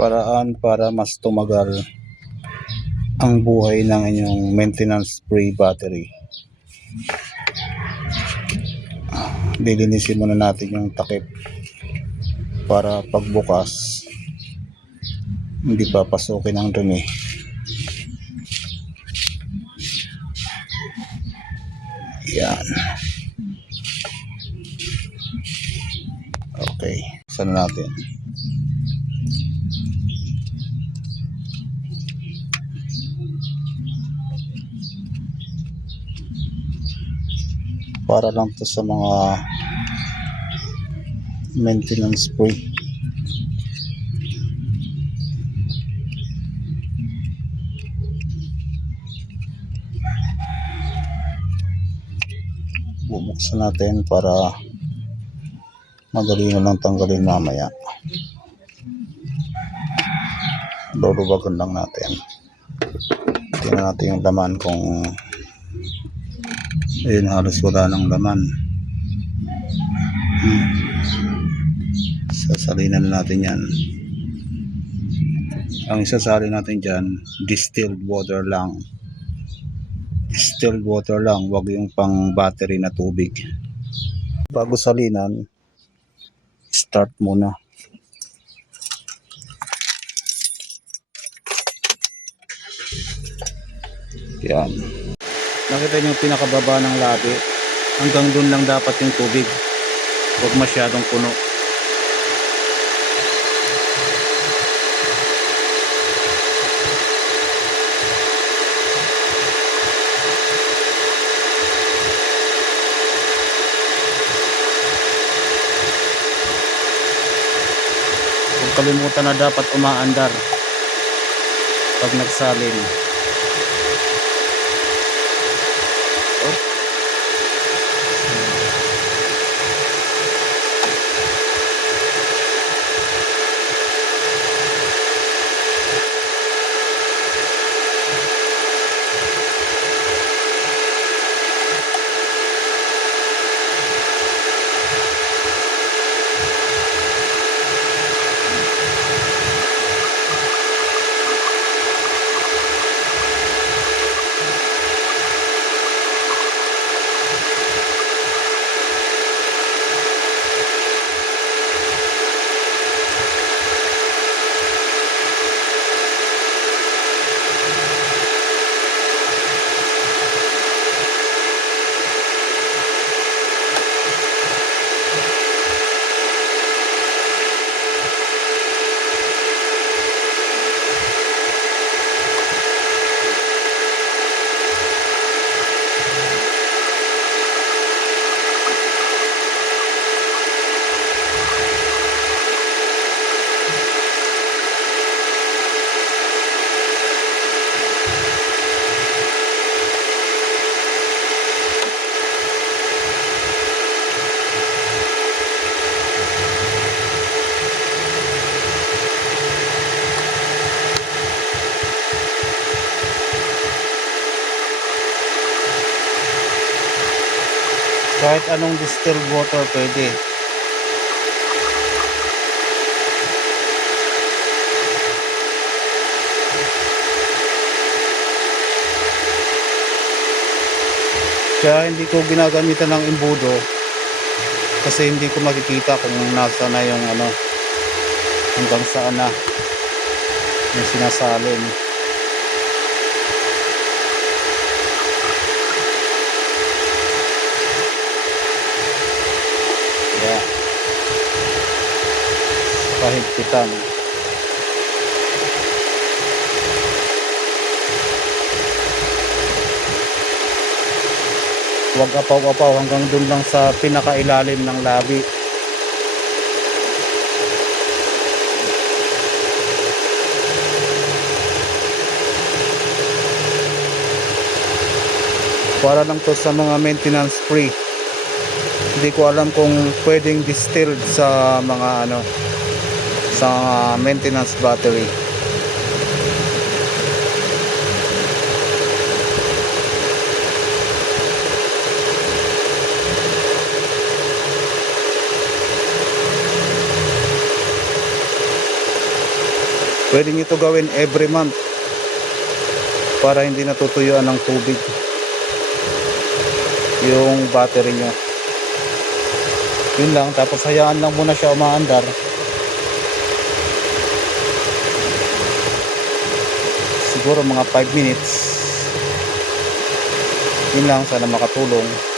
paraan para mas tumagal ang buhay ng inyong maintenance free battery. Lilinisin muna natin yung takip para pagbukas hindi papasukin ang dumi. Yan. Okay, saan natin? Para lang to sa mga maintenance free. Bubuksan natin para madali na lang tanggalin mamaya. Luluwagan lang natin. Tingnan natin yung laman kung ayun, halos wala ng laman. Sasalinan na natin yan. Ang isasalin natin dyan, distilled water lang. Distilled water lang, wag yung pang battery na tubig. Bago salinan, start muna. Yan. Nakita niyo yung pinakababa ng labi. Hanggang dun lang dapat yung tubig. Huwag masyadong puno. Huwag kalimutan na dapat umaandar pag nagsalin. Kahit anong distilled water pwede. Kaya hindi ko ginagamitan ng imbudo kasi hindi ko makikita kung nasa na yung hanggang saan na yung sinasalin. Yeah. Pahigpitan. Huwag apaw-apaw hanggang dun lang sa pinakailalim ng labi. Para lang to sa mga maintenance free. Hindi ko alam kung pwedeng distilled sa mga sa maintenance battery. Pwede nyo ito gawin every month para hindi natutuyuan ng tubig yung battery nyo. Yun lang, tapos hayaan lang muna siya umaandar. Siguro mga 5 minutes. Yun lang, sana makatulong.